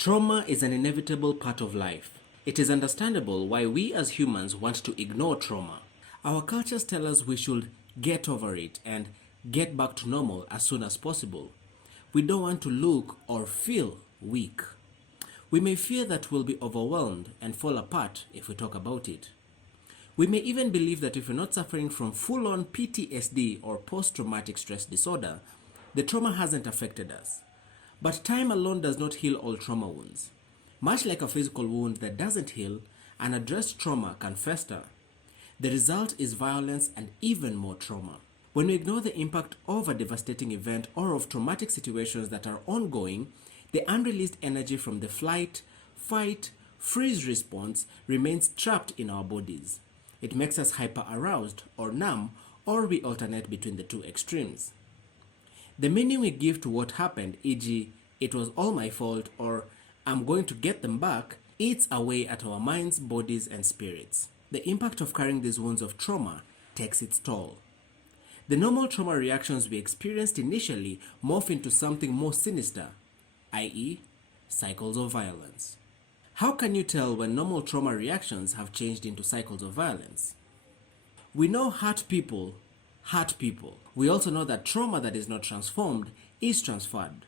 Trauma is an inevitable part of life. It is understandable why we as humans want to ignore trauma. Our cultures tell us we should get over it and get back to normal as soon as possible. We don't want to look or feel weak. We may fear that we'll be overwhelmed and fall apart if we talk about it. We may even believe that if we're not suffering from full-on PTSD or post-traumatic stress disorder, the trauma hasn't affected us. But time alone does not heal all trauma wounds. Much like a physical wound that doesn't heal, unaddressed trauma can fester. The result is violence and even more trauma. When we ignore the impact of a devastating event or of traumatic situations that are ongoing, the unreleased energy from the flight, fight, freeze response remains trapped in our bodies. It makes us hyper-aroused or numb, or we alternate between the two extremes. The meaning we give to what happened, e.g., it was all my fault or I'm going to get them back, eats away at our minds, bodies, and spirits. The impact of carrying these wounds of trauma takes its toll. The normal trauma reactions we experienced initially morph into something more sinister, i.e., cycles of violence. How can you tell when normal trauma reactions have changed into cycles of violence? We know hurt people hurt people. We also know that trauma that is not transformed is transferred.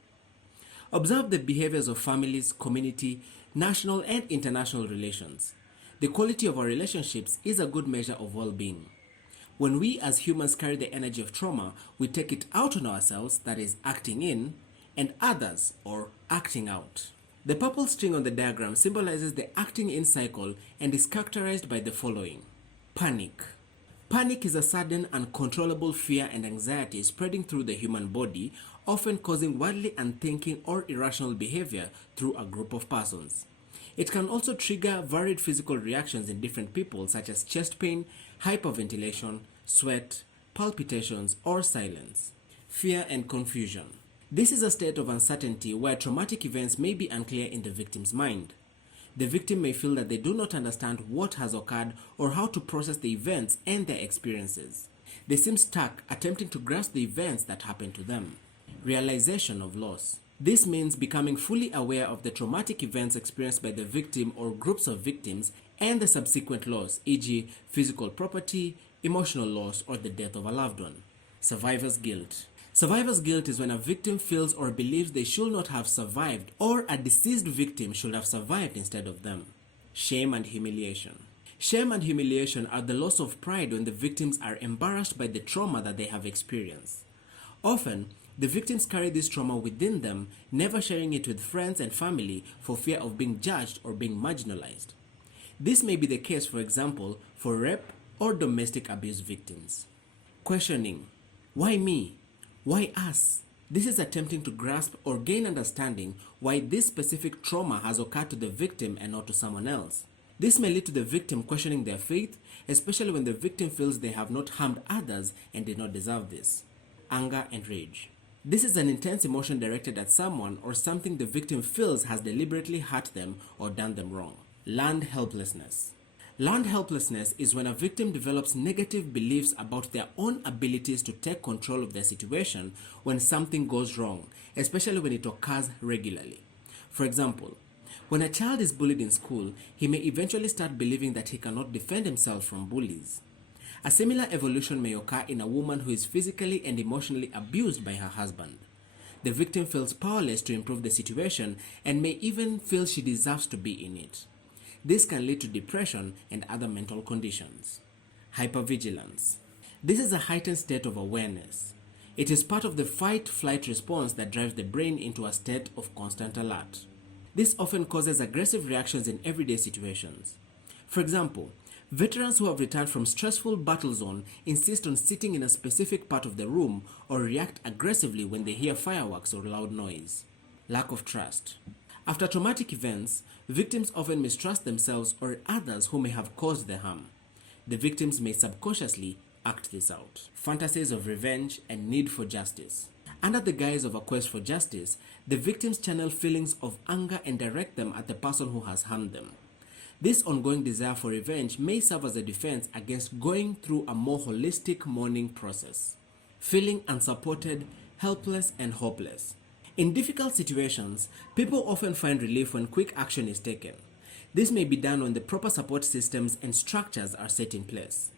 Observe the behaviors of families, community, national and international relations. The quality of our relationships is a good measure of well-being. When we as humans carry the energy of trauma, we take it out on ourselves, that is acting in, and others, or acting out. The purple string on the diagram symbolizes the acting in cycle and is characterized by the following. Panic. Panic is a sudden, uncontrollable fear and anxiety spreading through the human body, often causing wildly unthinking or irrational behavior through a group of persons. It can also trigger varied physical reactions in different people, such as chest pain, hyperventilation, sweat, palpitations, or silence. Fear and confusion. This is a state of uncertainty where traumatic events may be unclear in the victim's mind. The victim may feel that they do not understand what has occurred or how to process the events and their experiences. They seem stuck, attempting to grasp the events that happened to them. Realization of loss. This means becoming fully aware of the traumatic events experienced by the victim or groups of victims and the subsequent loss, e.g., physical property, emotional loss, or the death of a loved one. Survivor's guilt. Survivor's guilt is when a victim feels or believes they should not have survived, or a deceased victim should have survived instead of them. Shame and humiliation. Shame and humiliation are the loss of pride when the victims are embarrassed by the trauma that they have experienced. Often, the victims carry this trauma within them, never sharing it with friends and family for fear of being judged or being marginalized. This may be the case, for example, for rape or domestic abuse victims. Questioning. Why me? Why us? This is attempting to grasp or gain understanding why this specific trauma has occurred to the victim and not to someone else. This may lead to the victim questioning their faith, especially when the victim feels they have not harmed others and did not deserve this. Anger and rage. This is an intense emotion directed at someone or something the victim feels has deliberately hurt them or done them wrong. Learned helplessness. Learned helplessness is when a victim develops negative beliefs about their own abilities to take control of their situation when something goes wrong, especially when it occurs regularly. For example, when a child is bullied in school, he may eventually start believing that he cannot defend himself from bullies. A similar evolution may occur in a woman who is physically and emotionally abused by her husband. The victim feels powerless to improve the situation and may even feel she deserves to be in it. This can lead to depression and other mental conditions. Hypervigilance. This is a heightened state of awareness. It is part of the fight-flight response that drives the brain into a state of constant alert. This often causes aggressive reactions in everyday situations. For example, veterans who have returned from stressful battle zone insist on sitting in a specific part of the room or react aggressively when they hear fireworks or loud noise. Lack of trust. After traumatic events, victims often mistrust themselves or others who may have caused the harm. The victims may subconsciously act this out. Fantasies of revenge and need for justice. Under the guise of a quest for justice, the victims channel feelings of anger and direct them at the person who has harmed them. This ongoing desire for revenge may serve as a defense against going through a more holistic mourning process. Feeling unsupported, helpless, and hopeless. In difficult situations, people often find relief when quick action is taken. This may be done when the proper support systems and structures are set in place.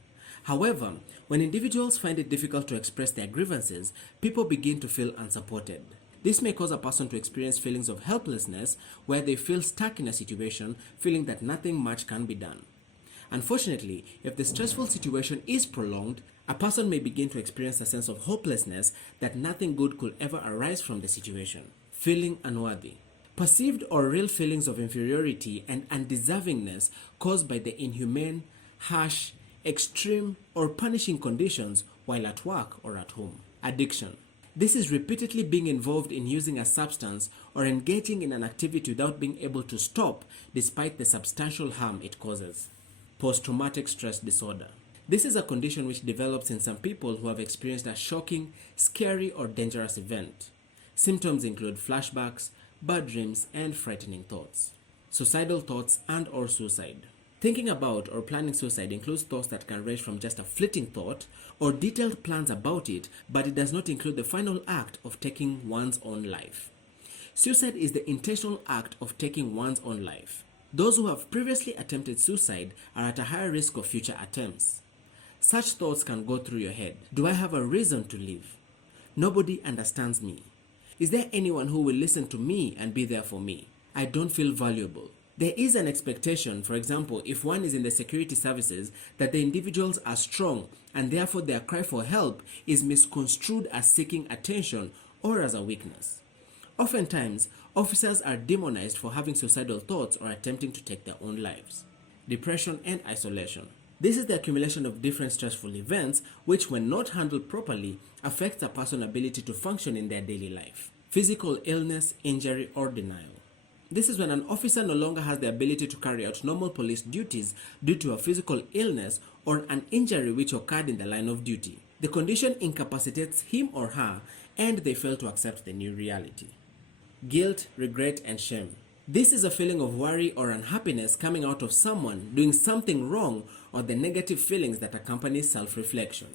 However, when individuals find it difficult to express their grievances, people begin to feel unsupported. This may cause a person to experience feelings of helplessness where they feel stuck in a situation, feeling that nothing much can be done. Unfortunately, if the stressful situation is prolonged, a person may begin to experience a sense of hopelessness that nothing good could ever arise from the situation, feeling unworthy. Perceived or real feelings of inferiority and undeservingness caused by the inhumane, harsh, extreme, or punishing conditions while at work or at home. Addiction. This is repeatedly being involved in using a substance or engaging in an activity without being able to stop despite the substantial harm it causes. Post-traumatic stress disorder. This is a condition which develops in some people who have experienced a shocking, scary, or dangerous event. Symptoms include flashbacks, bad dreams, and frightening thoughts. Suicidal thoughts and or suicide. Thinking about or planning suicide includes thoughts that can range from just a fleeting thought or detailed plans about it, but it does not include the final act of taking one's own life. Suicide is the intentional act of taking one's own life. Those who have previously attempted suicide are at a higher risk of future attempts. Such thoughts can go through your head. Do I have a reason to live? Nobody understands me. Is there anyone who will listen to me and be there for me? I don't feel valuable. There is an expectation, for example, if one is in the security services, that the individuals are strong and therefore their cry for help is misconstrued as seeking attention or as a weakness. Oftentimes, officers are demonized for having suicidal thoughts or attempting to take their own lives. Depression and isolation. This is the accumulation of different stressful events which, when not handled properly, affects a person's ability to function in their daily life. Physical illness, injury, or denial. This is when an officer no longer has the ability to carry out normal police duties due to a physical illness or an injury which occurred in the line of duty. The condition incapacitates him or her, and they fail to accept the new reality. Guilt, regret, and shame. This is a feeling of worry or unhappiness coming out of someone doing something wrong or the negative feelings that accompany self-reflection.